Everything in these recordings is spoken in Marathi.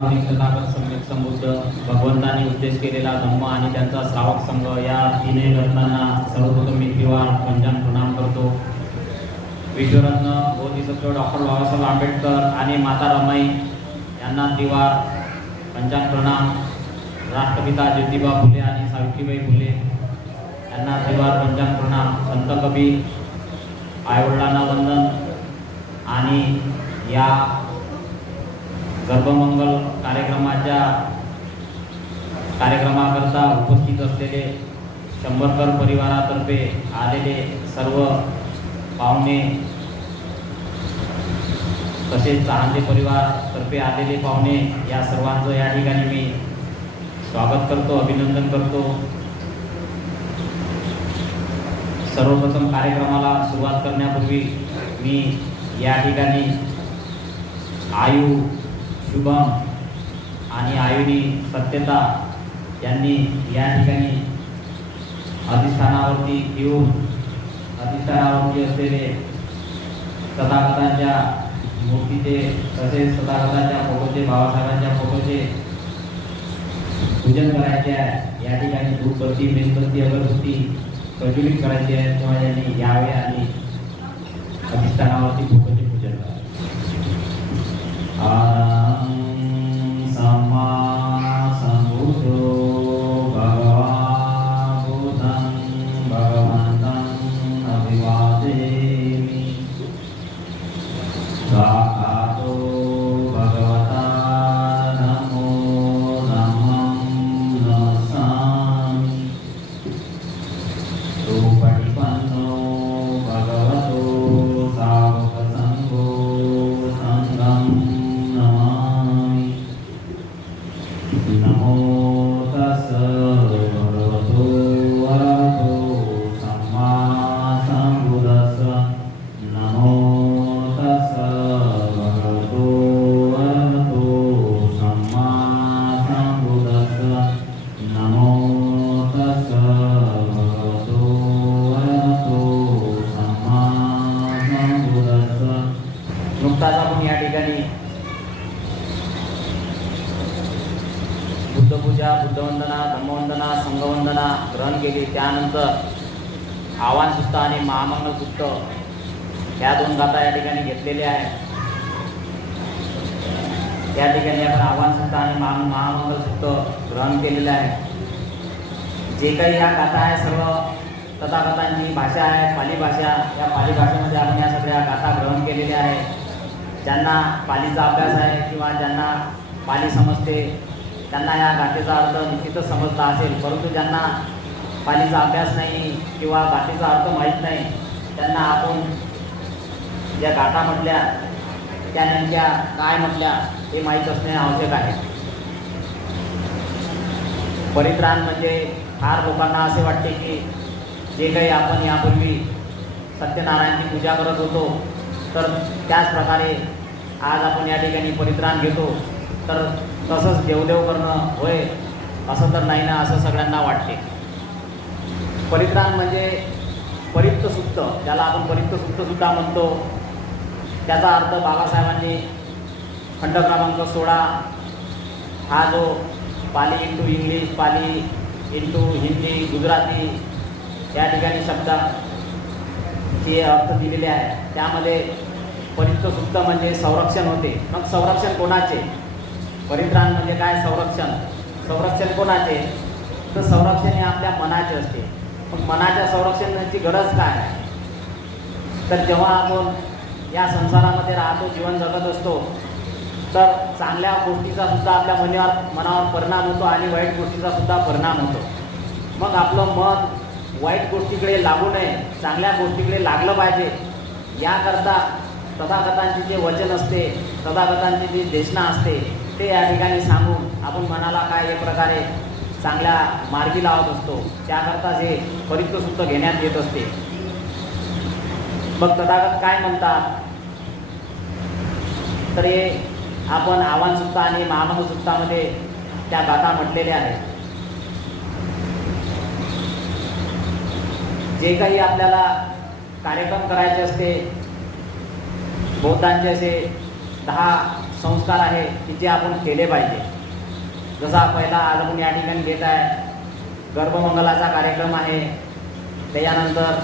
सम्यक संबुद्ध भगवंतांनी उद्देश केलेला धम्म आणि त्यांचा श्रावक संघ या तीनही रत्नांना सर्वप्रथम मी दिवार पंचांग प्रणाम करतो. विश्वरत्न बोधिसत्व डॉक्टर बाबासाहेब आंबेडकर आणि माता रमाई यांना दिवार पंचांग प्रणाम. राष्ट्रपिता ज्योतिबा फुले आणि सावित्रीबाई फुले यांना दिवार पंचांग प्रणाम. संत कबीर आईवडिलांना वंदन. आणि या गर्भमंगल कार्यक्रमाकरता उपस्थित असलेले शंभरकर परिवारातर्फे आलेले सर्व पाहुणे तसेच चहांदे परिवारातर्फे आलेले पाहुणे या सर्वांचं या ठिकाणी मी स्वागत करतो, अभिनंदन करतो. सर्वप्रथम कार्यक्रमाला सुरुवात करण्यापूर्वी मी या ठिकाणी आयु शुभम आणि आयुनी सत्यता यांनी या ठिकाणी अधिष्ठानावरती येऊन अधिष्ठानावरती असलेले तथागतांच्या मूर्तीचे तसेच तथागतांच्या फोटोचे बाबासाहेबांच्या फोटोचे पूजन करायचे आहे. या ठिकाणी धूपबत्ती मेणबत्ती अगरबत्ती प्रज्वलित करायचे आहे तेव्हा यांनी यावे आणि अधिष्ठानावरती फोटोचे पूजन करावे. सम्मा संबुद्धो भगवान् बुद्धं भगवन्तं अभिवादेमि. साक्षातो भगवता नमो नमः नमस्सामि. सुपटिपन्नो भगवतो सावकसङ्घो संघं नमामि. नमो तस्स भगवतो अरहतो सम्मा सम्बुद्धस्स. नमो तस्स भगवतो अरहतो सम्मा सम्बुद्धस्स. नमो तस्स भगवतो अरहतो सम्मा सम्बुद्धस्स. नुकताच आपण या ठिकाणी बुद्धपूजा, बुद्धवंदना, धम्मवंदना, संघवंदना ग्रहण केली. त्यानंतर आव्हान सुत्त आणि महामंगल सुत्त ह्या दोन गाथा या ठिकाणी घेतलेल्या आहेत. त्या ठिकाणी आपण आव्हान सुत्त आणि महामंगल सुत्त ग्रहण केलेलं आहे. जे काही या गाथा आहे सर्व तथागतांची भाषा आहे, पाली भाषा. या पाली भाषेमध्ये आपण या सगळ्या गाथा ग्रहण केलेल्या आहे. ज्यांना पालीचा अभ्यास आहे किंवा ज्यांना पाली समजते त्यांना या गाथेचा अर्थ निश्चितच समजता असेल, परंतु ज्यांना पालीचा अभ्यास नाही किंवा गाथेचा अर्थ माहीत नाही त्यांना आपण ज्या गाथा म्हटल्या त्या नेमक्या काय म्हटल्या हे माहीत असणे आवश्यक आहे. परित्राण म्हणजे फार लोकांना असे वाटते की जे काही आपण यापूर्वी सत्यनारायणची पूजा करत होतो तर त्याच प्रकारे आज आपण या ठिकाणी परित्राण घेतो तर तसंच देवदेव करणं होय असं तर नाही ना, असं सगळ्यांना वाटते. परित्राण म्हणजे परित्त सुक्त, ज्याला आपण परित्त सुक्त सुद्धा म्हणतो. त्याचा अर्थ बाबासाहेबांनी खंड क्रमांक 16 हा जो Pali into English, Pali into Hindi, Gujarati या ठिकाणी शब्दाचे अर्थ दिलेले आहे. त्यामध्ये परित्त सुक्त म्हणजे संरक्षण होते. मग संरक्षण कोणाचे? परित्राण म्हणजे काय? संरक्षण. संरक्षण कोणाचे? तर संरक्षण हे आपल्या मनाचे असते. मग मनाच्या संरक्षणाची गरज काय? तर जेव्हा आपण या संसारामध्ये राहतो, जीवन जगत असतो तर चांगल्या गोष्टीचा सुद्धा आपल्या मनावर परिणाम होतो आणि वाईट गोष्टीचा सुद्धा परिणाम होतो. मग आपलं मन वाईट गोष्टीकडे लागू नये, चांगल्या गोष्टीकडे लागलं पाहिजे. याकरता तथागतांचे जे वचन असते, तथागतांची जी देशना असते ते या ठिकाणी सांगून आपण मनाला काय एक प्रकारे चांगल्या मार्गी लावत असतो. त्याकरता जे परित्त सुत्त घेण्यात येत असते. मग तथागत काय म्हणतात तर हे आपण आव्हान सुत्त आणि महामंगल सुत्तामध्ये त्या गाथा म्हटलेल्या आहेत. जे काही आपल्याला कार्यक्रम करायचे असते, बौद्धांचे असे 10 संस्कार आहे की जे आपण केले पाहिजे. जसा पहिला आज आपण या ठिकाणी घेत आहे गर्भमंगलाचा कार्यक्रम आहे, त्याच्यानंतर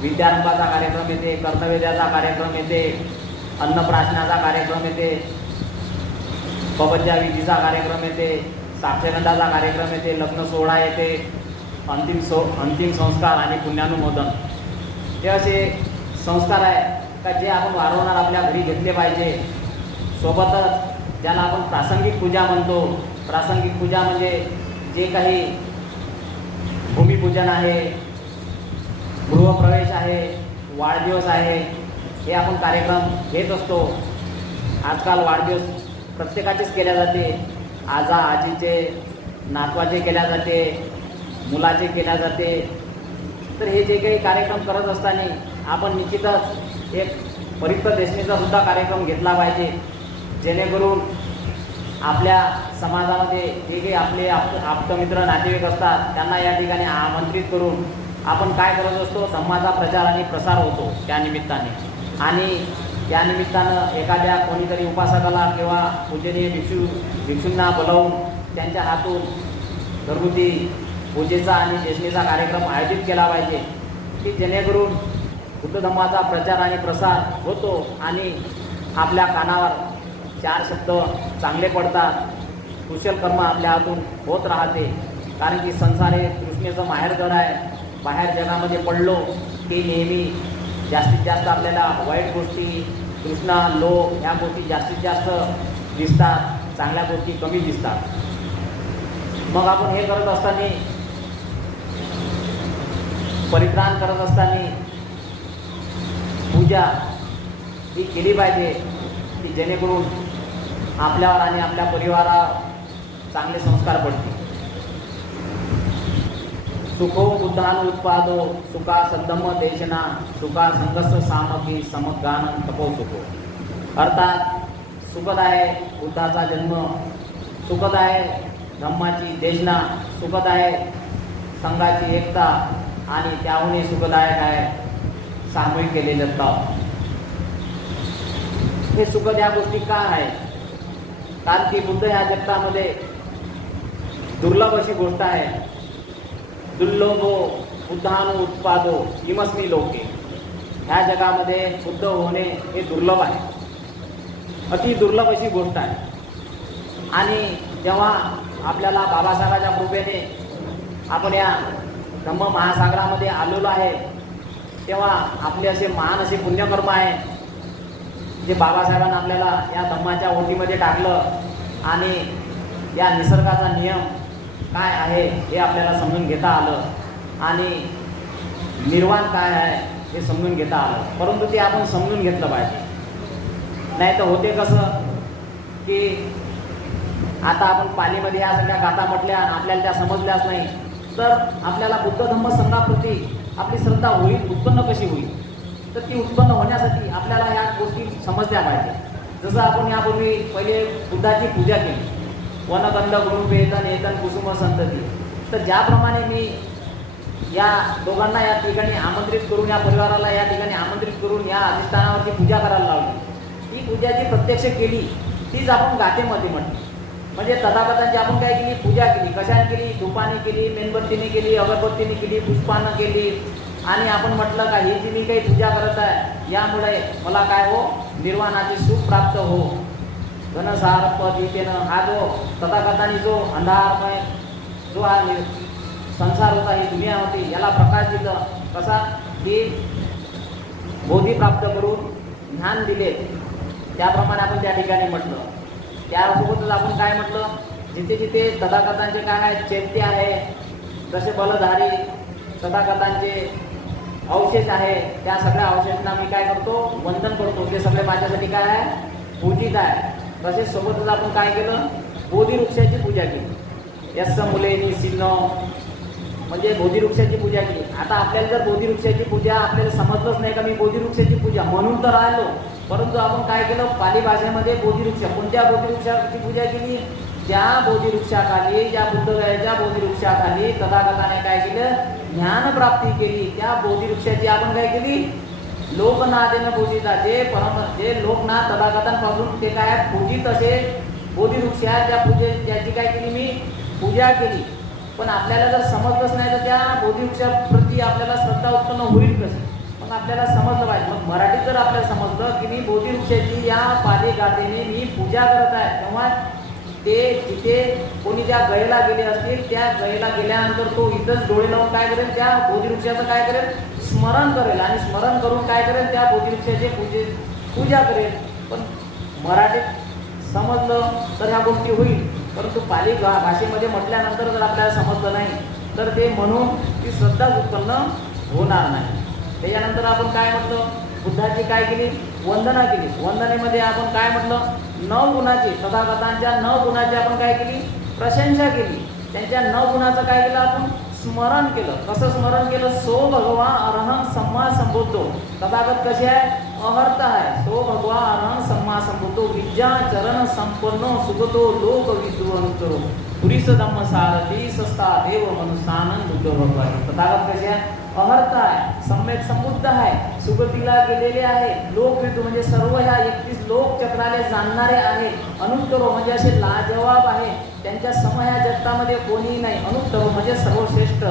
विद्यारंभाचा कार्यक्रम येते, कर्तव्यद्याचा कार्यक्रम येते, अन्नप्राशनाचा कार्यक्रम येते, पबज्या विधीचा कार्यक्रम येते, साक्षगंधाचा कार्यक्रम येते, लग्न सोहळा येते, अंतिम संस्कार आणि पुण्यानुमोदन. हे असे संस्कार आहे का जे आपण वारंवार आपल्या घरी घेतले पाहिजे. सोबतच ज्याला आपण प्रासंगिक पूजा म्हणतो, प्रासंगिक पूजा म्हणजे जे काही भूमिपूजन आहे, गृहप्रवेश आहे, वाढदिवस आहे, हे आपण कार्यक्रम घेत असतो. आजकाल वाढदिवस प्रत्येकाचेच केल्या जाते, आजा आजीचे, नातवाचे केल्या जाते, मुलाचे केल्या जाते. तर हे जे काही कार्यक्रम करत असताना आपण निश्चितच एक परित्य देशनेचा सुद्धा कार्यक्रम घेतला पाहिजे, जेणेकरून आपल्या समाजामध्ये जे काही आपले आप्तमित्र नातेवाईक असतात त्यांना या ठिकाणी आमंत्रित करून आपण काय करत असतो, धम्माचा प्रचार आणि प्रसार होतो त्या निमित्ताने. आणि त्या निमित्तानं एखाद्या कोणीतरी उपासकाला किंवा पूजनीय भिक्षूंना बोलावून त्यांच्या हातून घरगुती पूजेचा आणि देशनेचा कार्यक्रम आयोजित केला पाहिजे की जेणेकरून बुद्ध धम्माचा प्रचार आणि प्रसार होतो आणि आपल्या कानावर 4 शब्द चांगले पडतात, कुशल कर्म आपल्या हातून होत राहते. कारण की संसार हे तृष्णेचं माहेरघर आहे. बाहेर जगामध्ये पडलो की नेहमी जास्तीत जास्त आपल्याला वाईट गोष्टी, तृष्णा, लोभ ह्या गोष्टी जास्तीत जास्त दिसतात, चांगल्या गोष्टी कमी दिसतात. मग आपण हे करत असताना, परित्राण करत असताना पूजा ही केली पाहिजे की जेणेकरून आपल्यावर आणि आपल्या परिवारावर चांगले संस्कार पडतील. सुखो बुद्धान उत्पादो सुखा सद्धम्म देशना सुखा संघर्ष सामकी समगान तपो सुखो. अर्थात सुखद आहे बुद्धाचा जन्म, सुखद आहे धम्माची देशना, सुखद आहे संघाची एकता आणि त्याहूनही सुखदायक आहे सामूहिक केलेले तप. हे सुखद या गोष्टी का आहे? कारण की बुद्ध ह्या जगतामध्ये दुर्लभ अशी गोष्ट आहे. दुर्लभो बुद्धानु उत्पादो इमस्मी लोके. ह्या जगामध्ये बुद्ध होणे हे दुर्लभ आहे, अति दुर्लभ अशी गोष्ट आहे. आणि जेव्हा आपल्याला बाबासाहेबांच्या कृपेने आपण या धम्म महासागरामध्ये आलेलो आहे, तेव्हा आपले असे महान असे पुण्यकर्म आहे जे बाबासाहेबांना आपल्याला या धम्माच्या ओटीमध्ये टाकलं आणि या निसर्गाचा नियम काय आहे हे आपल्याला समजून घेता आलं आणि निर्वाण काय आहे हे समजून घेता आलं. परंतु ते आपण समजून घेतलं पाहिजे. नाही तर होते कसं की आता आपण पालीमध्ये ह्या सगळ्या गाथा म्हटल्या आणि आपल्याला त्या समजल्याच नाही, तर आपल्याला बुद्ध धम्म संघाप्रती आपली श्रद्धा होईल, उत्पन्न कशी होईल? तर ती उत्पन्न होण्यासाठी आपल्याला ह्या गोष्टी समजल्या पाहिजे. जसं आपण यापूर्वी पहिले बुद्धाची पूजा केली, वनगंध गुरुपेतन येतन कुसुम संतती. तर ज्याप्रमाणे मी या दोघांना या ठिकाणी आमंत्रित करून, या परिवाराला या ठिकाणी आमंत्रित करून या अधिष्ठानावरती पूजा करायला लावली, ती पूजा जी प्रत्यक्ष केली तीच आपण गाथेमध्ये म्हटली. म्हणजे तथागतांची आपण काय केली, पूजा केली. कशाने केली? धुपाने केली, मेणबत्तीने केली, अगरबत्तीने केली, पुष्पानं केली. आणि आपण म्हटलं का ही जी मी काही पूजा करत आहे यामुळे मला काय हो, निर्वाणाचे सुख प्राप्त हो. घनसार पदितेनं हा जो तथागतांनी जो अंधारमय जो हा संसार होता, ही दुनिया होती, याला प्रकाश दिलं. कसा की बोधी प्राप्त करून ज्ञान दिले, त्याप्रमाणे आपण त्या ठिकाणी म्हटलं. त्यासोबतच आपण काय म्हटलं, जिथे जिथे तथागतांचे काय आहे चैत्य आहे, जसे बलधारी तथागतांचे अवशेष आहे, त्या सगळ्या अवशेषांना मी काय करतो, वंदन करतो. ते सगळे माझ्यासाठी काय आहे, पूजित आहे. तसेच सोबतच आपण काय केलं, बोधिवृक्षाची पूजा केली. यस्स मुलेनी सिन्न म्हणजे बोधिवृक्षाची पूजा केली. आता आपल्याला जर बोधिवृक्षाची पूजा आपल्याला समजलंच नाही का मी बोधिवृक्षाची पूजा म्हणून तर राहिलो, परंतु आपण काय केलं, पाली भाषेमध्ये बोधिवृक्ष, कोणत्या बोधिवृक्षाची पूजा केली? ज्या बोधिवृक्षाखाली, ज्या बुद्धगयाच्या बोधिवृक्षाखाली तथागताने काय केलं, ज्ञानप्राप्ती केली, त्या बोधिवृक्षाची आपण काय केली, लोकनादेन पूजिता, जे लोकनाथ तथागतांपासून ते काय पूजित असे बोधिवृक्ष आहे, त्या त्याची काय केली मी पूजा केली. पण आपल्याला जर समजलंच नाही तर त्या बोधिवृक्षाप्रती आपल्याला श्रद्धा उत्पन्न होईल कशी? मग आपल्याला समजलं पाहिजे. मग मराठीत जर आपल्याला समजलं की मी बोधिवृक्षाची या पालेगातेने मी पूजा करत आहे, तेव्हा ते तिथे कोणी ज्या गयेला गेले असतील त्या गयेला गेल्यानंतर तो इथंच डोळे लावून काय करेल, त्या बोधिवृक्षाचं काय करेल, स्मरण करेल. आणि स्मरण करून काय करेल, त्या बोधिवृक्षाची पूजा करेल. पण मराठीत समजलं तर ह्या गोष्टी होईल, परंतु पाली भाषेमध्ये म्हटल्यानंतर जर आपल्याला समजलं नाही तर ते म्हणून ती श्रद्धा उत्पन्न होणार नाही. त्याच्यानंतर आपण काय म्हटलं, बुद्धाची काय केली, वंदना केली. वंदनेमध्ये आपण काय म्हटलं, 9 गुणाची, तथागतांच्या 9 गुणाची आपण काय केली, प्रशंसा केली. त्यांच्या 9 गुणाचं काय केलं, आपण स्मरण केलं. कसं स्मरण केलं, सो भगवा अरहं सम्मा संबुद्धो. तथागत कसे आहे, अहर्त आहे. सो भगवा अरहं सम्मा संबुद्धो विद्या चरण संपन्नो सुगतो लोक विद्वंतो पुरीस धम्म सारथी सस्ता देव मनुष्यानन बुद्ध भगवान. तथागत कसे आहे, अहर्त आहे, सम्यक संबुद्ध आहे, सुगतीला गेलेले आहे, लोकविदू म्हणजे सर्व ह्या 31 लोक चक्राले जाणणारे आहे, अनुत्तरो म्हणजे असे लाजवाब आहे, त्यांच्या सम ह्या जगतामध्ये कोणीही नाही, अनुत्तरो म्हणजे सर्वश्रेष्ठ.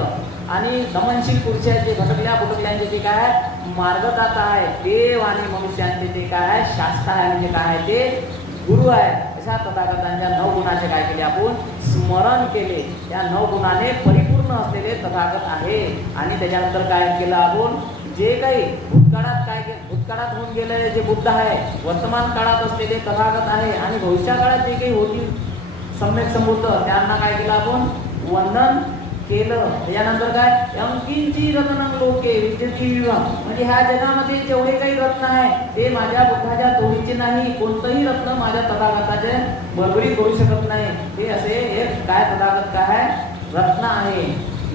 आणि दमनशील पुरुषाचे भटकल्यांचे ते काय आहे, मार्गदाता आहे. देव आणि मनुष्यांचे ते काय आहे, शास्त्र आहे, म्हणजे काय आहे, ते गुरु आहे. अशा तथागतांच्या 9 गुणाचे काय केले, आपण स्मरण केले. त्या 9 गुणाने परिपूर्ण असलेले तथागत आहे. आणि त्याच्यानंतर काय केलं, आपण जे काही भूतकाळात काय भूतकाळात होऊन गेलेले जे बुद्ध आहे, वर्तमान काळात असलेले तथागत आहे, आणि भविष्य काळात जे काही होतील सम्यक संबुद्ध, त्यांना काय केलं, आपण वंदन केलं. त्याच्यानंतर काय, अंकिंची रत्नं लोके विद्यती विवाह, म्हणजे ह्या जगामध्ये जेवढे काही रत्न आहे ते माझ्या बुद्धाच्या तोडीचे नाही. कोणतंही रत्न माझ्या तथागताचे बरोबरी करू शकत नाही. ते असे एक काय तथागत काय आहे, रत्न आहे.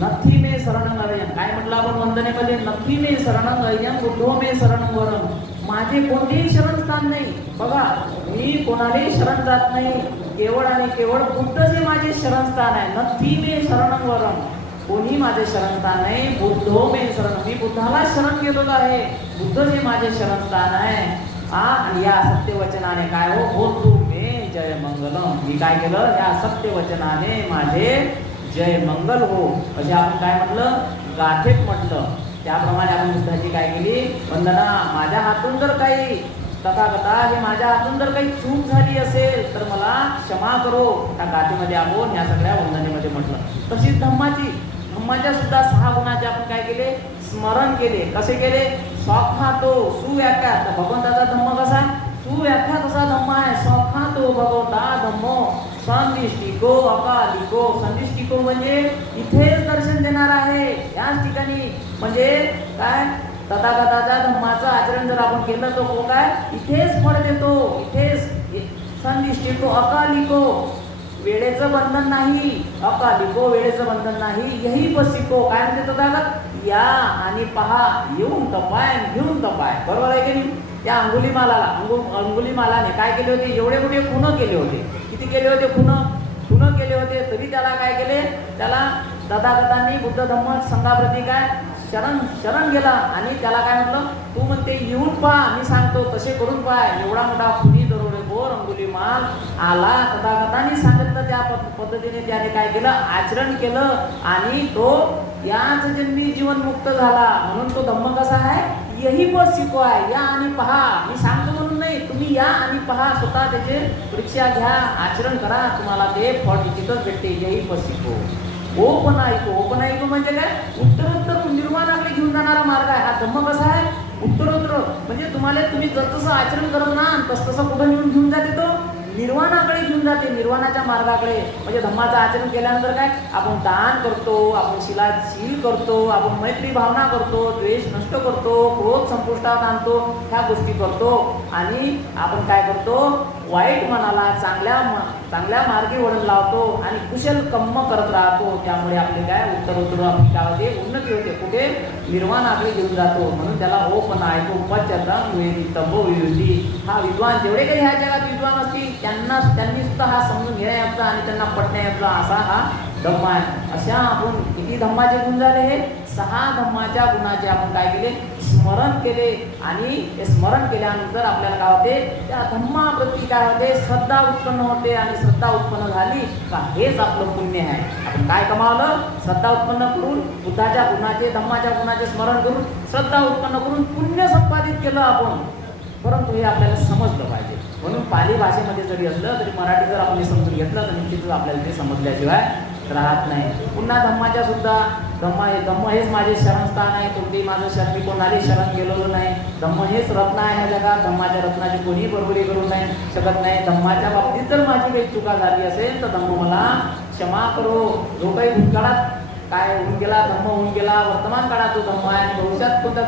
नथी मे शरणं अय्यम, काय म्हटलं आपण वंदनेमध्ये, नथी मे शरणं अय्यम बुद्धो मे शरणं वरम. माझे कोणतेही शरणस्थान नाही. बघा, मी कोणालाही शरण जात नाही, केवळ आणि केवळ बुद्धच हे माझे शरणस्थान आहे. नथी मे शरणं वरम, कोणी माझे शरणस्थान नाही. बुद्धो मे शरण, मी बुद्धाला शरण गेलेलो आहे, बुद्धच हे माझे शरणस्थान आहे. आणि या सत्यवचनाने काय हो, बोलतो मे जय मंगलम, मी काय केलं, या सत्यवचनाने माझे जय मंगल हो, असे आपण काय म्हटलं, गाठेत म्हटलं. त्याप्रमाणे आपण बुद्धाची काय केली, वंदना. माझ्या हातून जर काही तथागता, हे माझ्या हातून जर काही चूक झाली असेल तर मला क्षमा करो, त्या गाठीमध्ये आपण या सगळ्या वंदनेमध्ये म्हटलं. तशीच धम्माच्या सुद्धा 6 गुणाचे आपण काय केले, स्मरण केले. कसे केले, स्वाख्यातो सुव्याख्या. तर भगवंताचा धम्म कसा, सुव्याख्या कसा धम्म आहे, स्वाख्यातो भगवंता धम्मो संदिष्टिको अकालिको. संदिष्टिको म्हणजे इथेच दर्शन देणार आहे, याच ठिकाणी. म्हणजे काय, तथागताच्या धम्माचं आचरण जर आपण केलं तर काय, इथेच फळ देतो, इथेच. संदिष्टिको अकालिको, वेळेचं बंधन नाही. अकालिको, वेळेचं बंधन नाही. यही बसिको, काय म्हणते तथागत, या आणि पहा, येऊन तपाय घेऊन तपाय. बरोबर आहे की नाही. त्या अंगुलीमालाने काय केले होते, एवढे मोठे खुनं केले होते. किती केले होते, खुनं केले होते, तरी त्याला काय केले, त्याला तथागतांनी बुद्ध धम्म संघाप्रती काय शरण गेला. आणि त्याला काय म्हटलं, तू म्हणते येऊन पहा, मी सांगतो तसे करून पाय. एवढा मोठा खुनी दरोडेखोर अंगुलीमाल आला, तथागतांनी सांगितलं त्या पद्धतीने त्याने काय केलं, आचरण केलं, आणि तो याच जन्मी जीवन मुक्त झाला. म्हणून तो धम्म कसा आहे, यही बस शिको आहे, या आणि पहा. मी सांगतो म्हणून नाही, तुम्ही या आणि पहा, स्वतः त्याचे परीक्षा घ्या, आचरण करा, तुम्हाला ते फळ निश्चितच भेटते. यही बस शिको. ओपनायको म्हणजे काय, उत्तरोत्तर निर्वाणाकडे घेऊन जाणारा मार्ग आहे. हा धम्म कसा आहे, उत्तरोत्तर म्हणजे तुम्ही जसं आचरण करत ना तसं कुठं घेऊन जाते, तो निर्वाणाकडे घेऊन जाते, निर्वाणाच्या मार्गाकडे. म्हणजे धम्माचं आचरण केल्यानंतर काय, आपण दान करतो, आपण शील करतो, आपण मैत्री भावना करतो, द्वेष नष्ट करतो, क्रोध संपुष्टात आणतो, ह्या गोष्टी करतो. आणि आपण काय करतो, वाईट मनाला चांगल्या मार्गी वळण लावतो आणि कुशल कर्म करत राहतो. त्यामुळे आपले काय उत्तरोत्तर आपली काय होते, उन्नती होते. कुठे, निर्वाणाकडे घेऊन जातो. म्हणून त्याला ओपनायको उपचरम वेदी तंबो विरुद्धी. हा विद्वान, जेवढे काही ह्या जगात विद्वान असतील त्यांनी सुद्धा हा समजून घेण्याचा आणि त्यांना पटण्याचा असा हा धम्म आहे. अशा आपण किती धम्माचे गुण झाले? हे 6 धम्माच्या गुणाचे आपण काय केले? स्मरण केले. आणि हे स्मरण केल्यानंतर आपल्याला काय होते? त्या धम्माप्रती काय होते? श्रद्धा उत्पन्न होते. आणि श्रद्धा उत्पन्न झाली का हेच आपलं पुण्य आहे. आपण काय कमावलं? श्रद्धा उत्पन्न करून बुद्धाच्या गुणाचे धम्माच्या गुणाचे स्मरण करून श्रद्धा उत्पन्न करून पुण्य संपादित केलं आपण. परंतु हे आपल्याला समजलं पाहिजे. म्हणून पाली भाषेमध्ये जरी असलं तरी मराठी जर आपण समजून घेतलं तर निश्चितच आपल्याला ते समजल्याशिवाय राहत नाही. पुन्हा धम्माच्या सुद्धा धम्म हेच माझे शरणस्थान आहे. कोणतेही माझं शरणी कोणालाही शरण गेलेलो नाही. धम्म हेच रत्न आहे ह्या जगात. धम्माच्या रत्नाची कोणीही बरोबरी करू नाही शकत नाही. धम्माच्या बाबतीत जर माझी काही चुका झाली असेल तर धम्म मला क्षमा करो. जो काही भूतकाळात काय होऊन गेला धम्म होऊन गेला, वर्तमान काळात तो धम्म आहे. भविष्यात कोणता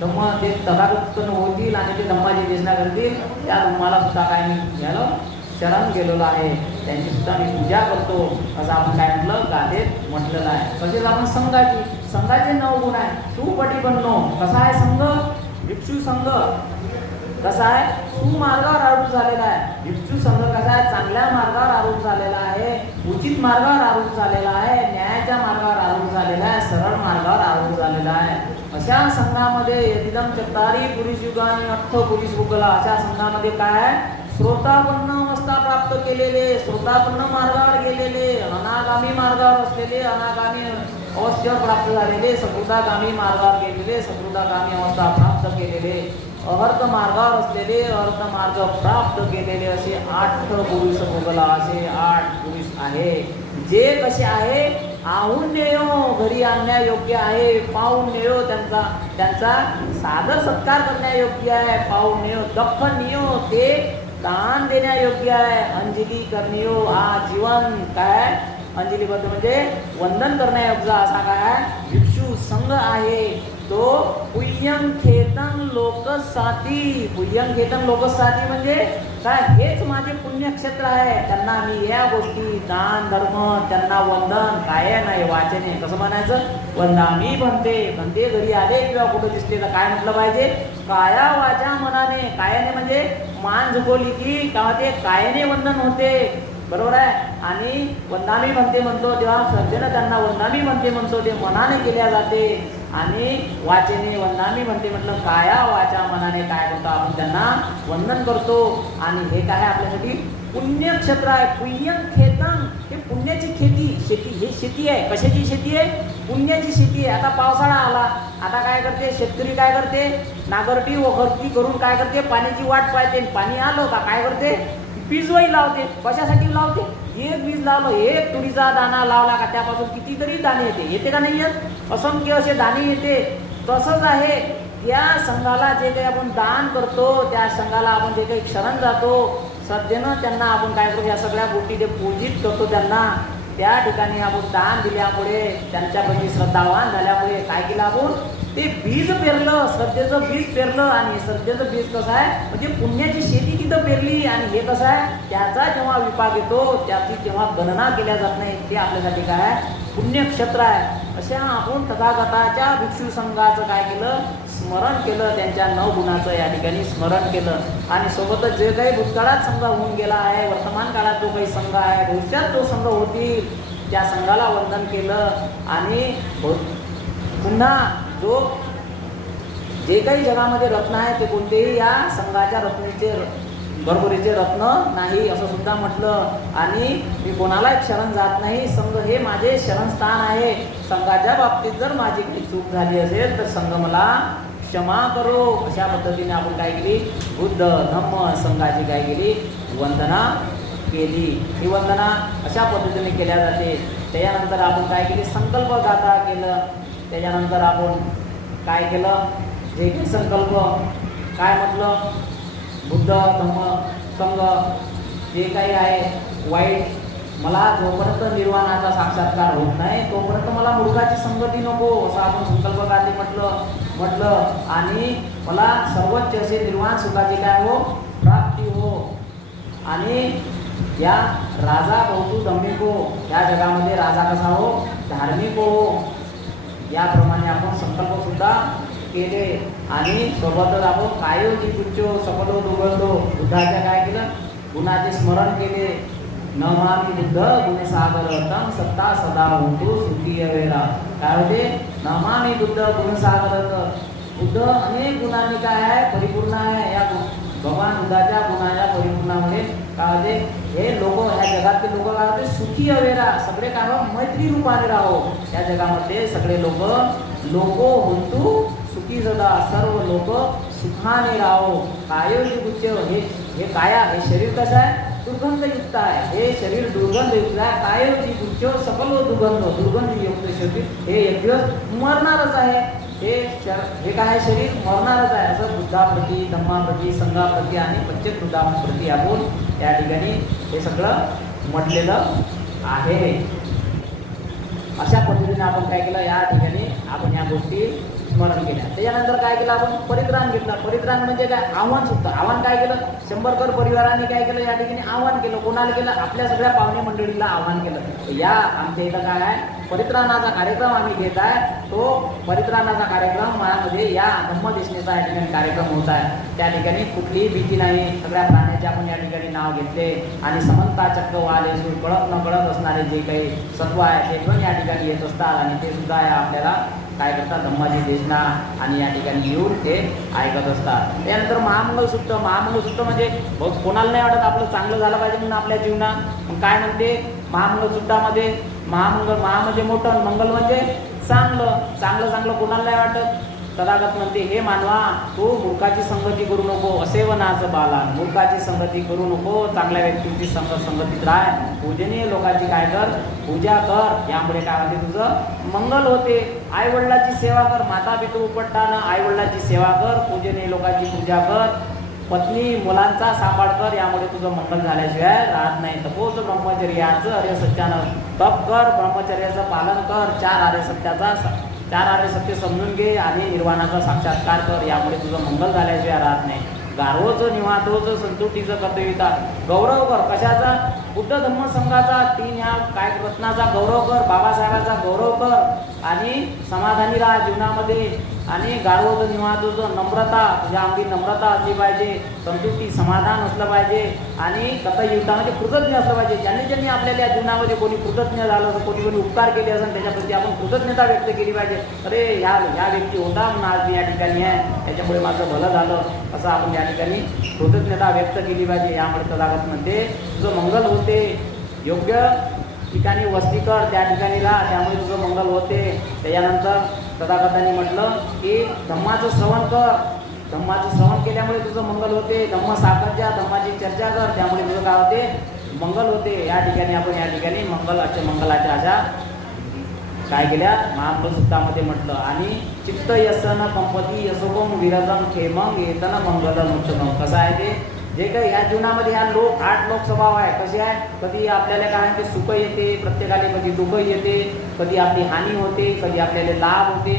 धम्म ते तथागत होतील आणि ते धम्माची देशना करतील. त्या धम्माला सुद्धा काय मी घ्यायला शरण गेलेलो आहे. त्यांची सुद्धा मी पूजा करतो असं आपण काय म्हटलं? गाथेत म्हटलेलं आहे. तसेच आपण संघाचे 9 गुण आहे. सुपटी बनणो. कसा आहे संघ? भिक्षू संघ कसा आहे? सुमार्गावर आरूढ झालेला आहे. भिक्षू संघ कसा आहे? चांगल्या मार्गावर आरूढ झालेला आहे. उचित मार्गावर आरूढ झालेला आहे. न्यायाच्या मार्गावर आरूढ झालेला आहे. सरळ मार्गावर आरूढ झालेला आहे. अशा संघामध्ये यदिदम चत्तारी पुरुष युगानी अठ्ठ पुरुष युगला. अशा संघामध्ये काय आहे? श्रोतापन्न अवस्था प्राप्त केलेले, श्रोतापन्न मार्गावर गेलेले, अनागामी मार्गावर असलेले, अनागामी अवस्थेवर प्राप्त झालेले, सकृतागामी मार्गावर गेलेले, सकृतागामी अवस्था प्राप्त केलेले, अर्थ मार्गावर असलेले, अर्थ मार्ग प्राप्त केलेले असे 8 पुरुष भोगला. असे 8 पुरुष आहे. जे कसे आहे? आहून नेयो, घरी आणण्यायोग्य आहे. पाहून नेयो, त्यांचा सादर सत्कार करण्यायोग्य आहे. पाहून नेयो, दखनियो, ते दान देण्यायोग्य आहे. अंजली करनियो, हा जीवन काय? अंजलीबद्ध म्हणजे वंदन करण्यायोग्य असा काय भिक्षू संघ आहे. तो पुय्यंखेतन लोकसाती. पुय्यंखेतन लोकसाती म्हणजे काय? हेच माझे पुण्यक्षेत्र आहे. त्यांना मी या गोष्टी दान धर्म त्यांना वंदन काय नाही वाचने कसं म्हणायचं? वंदामी म्हणते घरी आले किंवा कुठं दिसले तर काय म्हटलं पाहिजे? काया वाचा मनाने. कायाने म्हणजे मान झुकवली की का ते कायाने वंदन होते. बरोबर आहे. आणि वंदामी म्हणतो तेव्हा श्रद्धेनं त्यांना वंदामी म्हणतो ते मनाने केल्या जाते. आणि वाचेने वंदामी म्हटलं काया वाचा मनाने काय करतो आपण त्यांना वंदन करतो. आणि हे काय आपल्यासाठी पुण्यक्षेत्र आहे. पुण्यखेतन हे पुण्याची शेती हे शेती आहे. कशाची शेती आहे? पुण्याची शेती आहे. आता पावसाळा आला, आता काय करते शेतकरी? काय करते? नांगरटी वखरटी करून काय करते? पाण्याची वाट पाहते. पाणी आलं का काय करते? बीजवाई लावते. कशासाठी लावते? एक बीज लावलं, एक तुरीचा दाणा लावला का त्यापासून कितीतरी दाणे येते का नाही येत? असंख्य असे दाणे येते. तसंच आहे त्या संघाला जे काही आपण दान करतो, त्या संघाला आपण जे काही शरण जातो श्रद्धेनं त्यांना आपण काय करतो? या सगळ्या गोष्टी ते पूजित करतो. त्यांना त्या ठिकाणी आपण दान दिल्यामुळे त्यांच्याप्रती श्रद्धावान झाल्यामुळे काय केलं आपण? ते बीज पेरलं, श्रद्धेचं बीज पेरलं. आणि श्रद्धेचं बीज कसं आहे? म्हणजे पुण्याची शेती तिथं पेरली. आणि हे कसं आहे? त्याचा जेव्हा विपाक येतो त्याची जेव्हा गणना केल्या जात नाही ते आपल्यासाठी काय आहे? पुण्यक्षेत्र आहे. अशा आपण तथागताच्या भिक्षू संघाचं काय केलं? स्मरण केलं. त्यांच्या 9 गुणाचं या ठिकाणी स्मरण केलं. आणि सोबतच जे काही भूतकाळात संघ होऊन गेला आहे, वर्तमान काळात जो काही संघ आहे, भविष्यात जो संघ होतील त्या संघाला वंदन केलं. आणि पुन्हा जे काही जगामध्ये रत्न आहे ते कोणतेही या संघाच्या रत्नेचे बरोबरीचे रत्न नाही असं सुद्धा म्हटलं. आणि मी कोणाला शरण जात नाही. संघ हे माझे शरणस्थान आहे. संघाच्या बाबतीत जर माझी काही चूक झाली असेल तर संघ मला क्षमा करो. अशा पद्धतीने आपण काय केली? बुद्ध धम्म संघाची काय केली? वंदना केली. ही वंदना अशा पद्धतीने केल्या जाते. त्याच्यानंतर आपण काय केली? संकल्प गाथा केलं. त्याच्यानंतर आपण काय केलं? जे काही संकल्प काय म्हटलं? बुद्ध धम्म संघ जे काही आहे वाईट मला जोपर्यंत निर्वाणाचा साक्षात्कार होत नाही तोपर्यंत मला मूर्खाची संगती नको असं आपण संकल्प गाथे म्हटलं. आणि मला सर्वोच्च असे निर्वाण सुखाची काय हो? प्राप्ती हो. आणि या राजा कौतु धम्मिको, या जगामध्ये राजा कसा हो? धार्मिक हो. याप्रमाणे आपण संकल्प सुद्धा केले. आणि सोबतच आपण कायो जी गुच्चो सफलो दुबळतो बुद्धाच्या काय केलं? गुणाचे स्मरण केले. नमामि बुद्ध गुणसागर तम सत्ता सदा होतो सुखी वेळा. काय होते? नमामि बुद्ध गुणसागर. बुद्ध अनेक गुणांनी काय आहे? परिपूर्ण आहे. या भगवान बुद्धाच्या गुणाच्या परिपूर्णामुळे काय होते? हे लोक, ह्या जगातले लोक काय होते? सुखी अवेरा. सगळे काय हो? मैत्री रूपाने राहो. या जगामध्ये सगळे लोक होतू सुखी सदा. सर्व लोक सुखाने राहो. कायोजी गुच्छ. हे काया, हे शरीर कसं आहे? दुर्गंधयुक्त आहे. हे शरीर दुर्गंधयुक्त आहे. कायोजी गुच्छ सकल दुर्गंधयुक्त शरीर हे एक दिवस मरणारच आहे. हे काय आहे? शरीर मरणारच आहे. असं बुद्धाप्रती, धम्माप्रती, संघाप्रती आणि पंचकृताप्रती आपण या ठिकाणी हे सगळं म्हटलेलं आहे. अशा पद्धतीने आपण काय केलं? या ठिकाणी आपण या गोष्टी स्मरण केल्या. त्याच्यानंतर काय केलं? आपण परित्राण घेतला. परित्राण म्हणजे काय? आव्हान सुद्धा. आव्हान काय केलं? शंभरकर परिवाराने काय केलं? या ठिकाणी आव्हान केलं. कोणाला केलं? आपल्या सगळ्या पाहुणे मंडळीला आव्हान केलं. या आमच्या इथं काय आहे? परित्राणाचा कार्यक्रम आम्ही घेत आहे. तो परित्राणाचा कार्यक्रम माझ्यामध्ये या धम्मदेशनेचा या ठिकाणी कार्यक्रम होत आहे. त्या ठिकाणी कुठलीही भीती नाही. सगळ्या प्राण्याचे आपण या ठिकाणी नाव घेतले आणि समंता चक्र वाले कळत न कळत असणारे जे काही सत्व आहे ते पण या ठिकाणी येत असतात आणि ते सुद्धा आपल्याला काय करतात? धम्माची देशना आणि या ठिकाणी येऊन ते ऐकत असतात. त्यानंतर महामंगलसूत्र. महामंगलसूत्र म्हणजे कोणाला नाही वाटत आपलं चांगलं झालं पाहिजे म्हणून आपल्या जीवनात. काय म्हणते महामंगलसूत्रामध्ये? महा म्हणजे मोठं, मंगल म्हणजे चांगलं. चांगलं कोणाला नाही वाटत? तथागत म्हणते, हे मानवा, तू मूर्खाची संगती करू नको. असे वनाचं बाला. मूर्खाची संगती करू नको. चांगल्या व्यक्तीची संगतीत राह. पूजनीय लोकांची काय कर? पूजा कर. यामुळे काय होते? तुझं मंगल होते. आई वडिलाची सेवा कर. माता पितू उपट्टानं आई वडिलाची सेवा कर. पूजनीय लोकांची पूजा कर. पत्नी मुलांचा सांभाळ कर. यामुळे तुझं मंगल झाल्याशिवाय राहत नाही. तपोच ब्रह्मचर्याचं आर्य सत्यानं तप कर. ब्रह्मचर्याचं पालन कर. चार आर्य सत्य समजून घे आणि निर्वाणाचा साक्षात्कार कर. यामुळे तुझं मंगल झाल्याशिवाय राहत नाही. गारोचं निवातोचं संतुष्टीचं कर्तव्यता. गौरव कर. कशाचा? बुद्ध धम्म संघाचा, 3 ह्या काय रत्नाचा गौरव कर. बाबासाहेबांचा गौरव कर आणि समाधानी राहा जीवनामध्ये. आणि गाढवचं निवाजोचं नम्रता, तुझ्या अंगी नम्रता असली पाहिजे. संतुष्टी, समाधान असलं पाहिजे आणि कथायुक्तामध्ये कृतज्ञ असलं पाहिजे. ज्यांनी आपल्याला या जीवनामध्ये कोणी कृतज्ञ झालं असं, कोणी उपकार केले असेल त्याच्याप्रती आपण कृतज्ञता व्यक्त केली पाहिजे. अरे ह्या व्यक्ती होता म्हणून आज मी या ठिकाणी आहे, त्याच्यामुळे माझं भलं झालं, असं आपण या ठिकाणी कृतज्ञता व्यक्त केली पाहिजे. यामुळे तथागत म्हणते तुझं मंगल होते. योग्य ठिकाणी वस्ती कर, त्या ठिकाणी राहा, त्यामुळे तुझं मंगल होते. त्याच्यानंतर तथागतांनी म्हटलं की धम्माचं श्रवण कर. धम्माचं श्रवण केल्यामुळे तुझं मंगल होते. धम्म साखरच्या धम्माची चर्चा कर, त्यामुळे तुझं काय होते? मंगल होते. या ठिकाणी आपण या ठिकाणी मंगलाच्या अशा काय केल्या? महामंगलसूत्रामध्ये म्हटलं. आणि चित्त यसन कंपती यशोगम विरजम खेमंग येतन मंगलम उत्तमम. कसं आहे ते? जे काही ह्या जीवनामध्ये ह्या 8 लोक स्वभाव आहे. कसे आहे? कधी आपल्याला काय ते सुख येते, प्रत्येकाला कधी दुःख येते, कधी आपली हानी होते, कधी आपल्याला लाभ होते,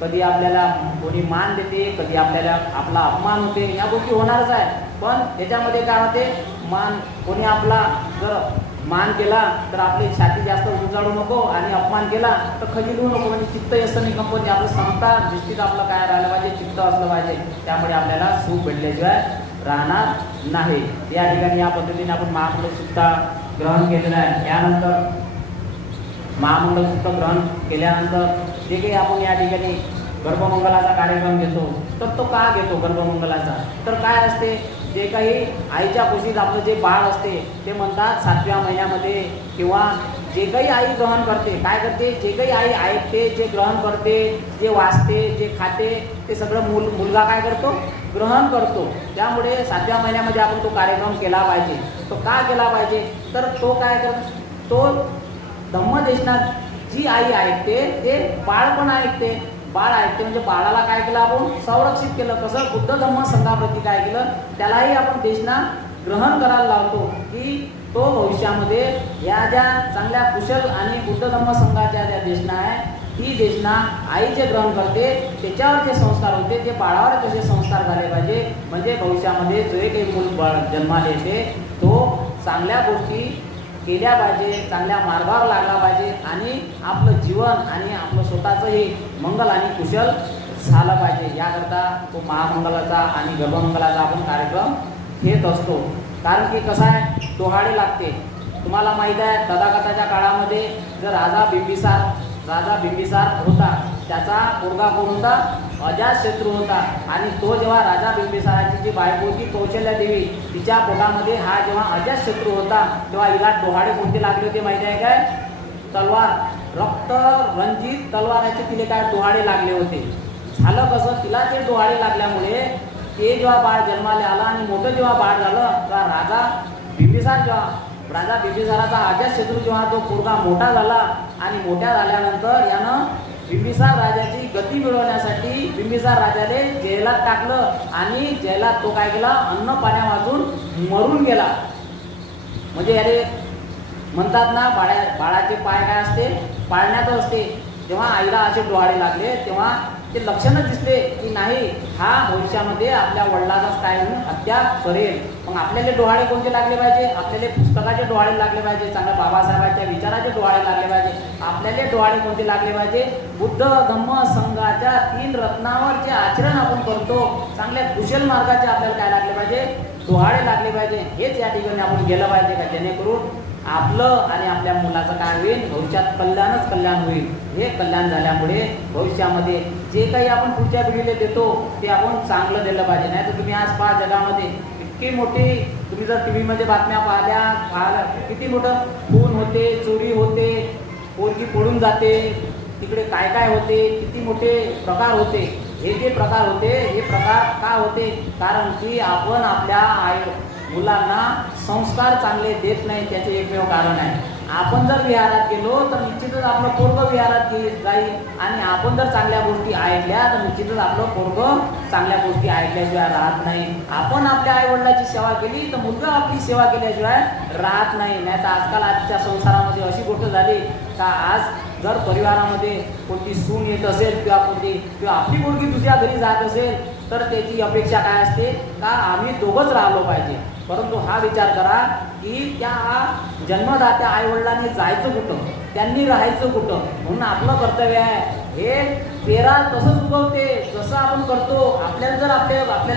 कधी आपल्याला कोणी मान देते, कधी आपल्याला आपला अपमान होते. या गोष्टी होणारच आहे. पण त्याच्यामध्ये काय होते? कोणी आपला जर मान केला तर आपली छाती जास्त उंचाळू नको आणि अपमान केला तर खजिलू नको. म्हणजे चित्त असतं निकंपन. आपलं समता दृष्टीत आपलं काय राहिलं पाहिजे? चित्त असलं पाहिजे. त्यामुळे आपल्याला सुख भेटल्याशिवाय राहणार नाही. या ठिकाणी या पद्धतीने आपण महामंगलसूत्र ग्रहण केलेलं आहे. यानंतर महामंगलसूत्र ग्रहण केल्यानंतर जे काही आपण या ठिकाणी गर्भमंगलाचा कार्यक्रम घेतो, तर तो का घेतो गर्भमंगलाचा? तर काय असते? जे काही आईच्या कुशीत आपलं जे बाळ असते ते म्हणतात 7व्या महिन्यामध्ये किंवा जे काही आई ग्रहण करते, काय करते? जे काही आई ऐकते, जे ग्रहण करते, जे वाचते, जे खाते, ते सगळं मुलगा काय करतो? ग्रहण करतो. त्यामुळे 7व्या महिन्यामध्ये आपण तो कार्यक्रम केला पाहिजे. तो का केला पाहिजे? तर तो काय करतो? तो धम्मदेशनात जी आई ऐकते ते बाळ पण ऐकते. बाळ ऐकते म्हणजे बाळाला काय केलं? आपण संरक्षित केलं. कसं? बुद्ध धम्म संघाप्रती काय केलं? त्यालाही आपण देशना ग्रहण करायला लावतो की तो भविष्यामध्ये या ज्या चांगल्या कुशल आणि बुद्ध धम्म संघाच्या ज्या देशना आहे, ती देशना आई जे ग्रहण करते त्याच्यावर जे संस्कार होते ते बाळावर कसे संस्कार झाले पाहिजे. म्हणजे भविष्यामध्ये जो काही मूल बाळ जन्माला येते तो चांगल्या गोष्टी केल्या पाहिजे, चांगल्या मार्गावर लागला पाहिजे आणि आपलं जीवन आणि आपलं स्वतःचंही मंगल आणि कुशल झालं पाहिजे. याकरता तो महामंगलाचा आणि गर्भमंगलाचा आपण कार्यक्रम घेत असतो. कारण की कसं आहे? डोहाळे लागते. तुम्हाला माहीत आहे तथागताच्या काळामध्ये जर राजा बिंबिसार होता, त्याचा पोरगा कोण होता? अजातशत्रू होता. आणि तो जेव्हा राजा बिंबिसाराची जी बायको होती कौशल्या देवी, तिच्या पोटामध्ये हा जेव्हा अजातशत्रू होता तेव्हा हिला डोहाळे कोणते लागले होते माहिती आहे काय? तलवार, रक्त रंजित तलवाराचे तिने काय डोहाळे लागले होते. झालं कसं, तिला ते डोहाळे लागल्यामुळे ते जेव्हा बाळ जन्माला आला आणि मोठं जेव्हा बाळ झालं तेव्हा राजा बिंबिसाराचा अजातशत्रू जेव्हा तो पोरगा मोठा झाला आणि मोठ्या झाल्यानंतर यानं बिंबिसार राजाची गती मिळवण्यासाठी बिंबिसार राजाने जेलात टाकलं आणि जेलात तो काय केला, अन्न पाण्या वाजून मरून गेला. म्हणजे याने म्हणतात ना, बाळाचे पाय काय असते, पाळण्यात असते. जेव्हा आईला असे डोहाळे लागले तेव्हा ते लक्षणच दिसले की नाही, हा भविष्यामध्ये आपल्या वडिलाचाच काय म्हणून हत्या करेल. मग आपल्याला डोहाळे कोणते लागले पाहिजे? आपल्याला पुस्तकाचे डोहाळे लागले पाहिजे, चांगल्या बाबासाहेबांच्या विचाराचे डोहाळे लागले पाहिजे. आपल्याला डोहाळे कोणते लागले पाहिजे? बुद्ध धम्म संघाच्या 3 रत्नावर जे आचरण आपण करतो, चांगल्या कुशल मार्गाचे आपल्याला काय लागले पाहिजे? डोहाळे लागले पाहिजे. हेच या ठिकाणी आपण गेलं पाहिजे का, जेणेकरून आपलं आणि आपल्या मुलाचं काय होईल, भविष्यात कल्याणच कल्याण होईल. हे कल्याण झाल्यामुळे भविष्यामध्ये जे काही आपण पुढच्या पिढीला देतो ते आपण चांगलं दिलं पाहिजे. नाही तर तुम्ही आज पहा जगामध्ये इतकी मोठी, तुम्ही जर टी व्हीमध्ये बातम्या पाहिल्या किती मोठं खून होते, चोरी होते, पोरगी पडून जाते, तिकडे काय काय होते, किती मोठे प्रकार होते. हे जे प्रकार होते हे प्रकार का होते? कारण की आपण आपल्या मुलांना संस्कार चांगले देत नाही, त्याचे एकमेव कारण आहे. आपण जर विहारात गेलो तर निश्चितच आपलं पोरगं विहारात जाईल आणि आपण जर चांगल्या गोष्टी ऐकल्या तर निश्चितच आपलं पोरगं चांगल्या गोष्टी ऐकल्याशिवाय राहत नाही. आपण आपल्या आई वडिलांची सेवा केली तर मुलगा आपली सेवा केल्याशिवाय राहत नाही. नाही तर आजकाल आजच्या संसारामध्ये अशी गोष्ट झाली का, आज जर परिवारामध्ये कोणती सून येत असेल किंवा आपली मुलगी दुसऱ्या घरी जात असेल तर त्याची अपेक्षा काय असते का, आम्ही दोघंच राहिलो पाहिजे. परंतु हा विचार करा की त्या जन्मदात्या आई वडिलांनी जायचं कुठं, त्यांनी राहायचं कुठं. म्हणून आपलं कर्तव्य आहे हे पेरा तसंच उगवते जसं आपण करतो. आपल्याला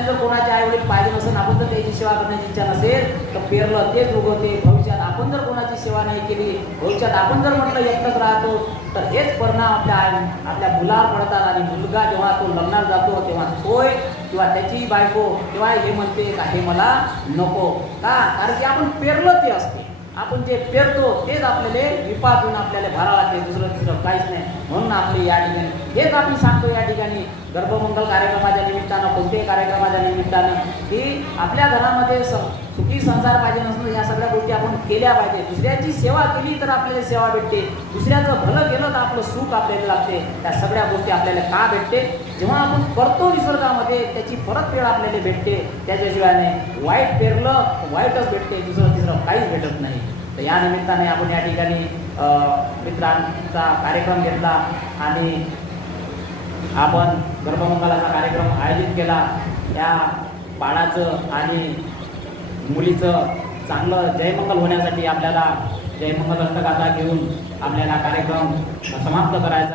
जर कोणाचे आई वडील पाहिजे नसेल, आपण जर त्याची सेवा करण्याची इच्छा नसेल तर पेरलं तेच उगवते. भविष्यात आपण जर कोणाची सेवा नाही केली, भविष्यात आपण जर म्हटलं एकटंच राहतो तर हेच परिणाम आपल्या मुलावर पडतात. आणि मुलगा जेव्हा तो लग्नाला जातो तेव्हा तोय किंवा त्याची बायको तेव्हा हे म्हणते का हे मला नको का, कारण की आपण पेरलं ते असते. आपण जे पेरतो तेच आपल्याला विपातून आपल्याला भरावं लागते, दुसरं काहीच नाही. म्हणून आपली या ठिकाणी हेच आपण सांगतो या ठिकाणी गर्भमंगल कार्यक्रमाच्या निमित्तानं, कोणत्याही कार्यक्रमाच्या निमित्तानं की आपल्या घरामध्ये सुखी संसार पाहिजे नसणं, या सगळ्या गोष्टी आपण केल्या पाहिजे. दुसऱ्याची सेवा केली तर आपल्याला सेवा भेटते, दुसऱ्याचं भलं केलं तर आपलं सुख आपल्याला लागते. त्या सगळ्या गोष्टी आपल्याला का भेटते? जेव्हा आपण करतो निसर्गामध्ये त्याची परतफेड आपल्याला भेटते. त्याच्याशिवाय नाही, वाईट पेरलं वाईटच भेटते, तिसरं काहीच भेटत नाही. तर या निमित्ताने आपण या ठिकाणी मित्रांचा कार्यक्रम घेतला आणि आपण गर्भमंगलाचा कार्यक्रम आयोजित केला. या बाळाचं आणि मुलीचं चांगलं जयमंगल होण्यासाठी आपल्याला जयमंगल अष्टगाथा घेऊन आपल्याला कार्यक्रम समाप्त करायचा.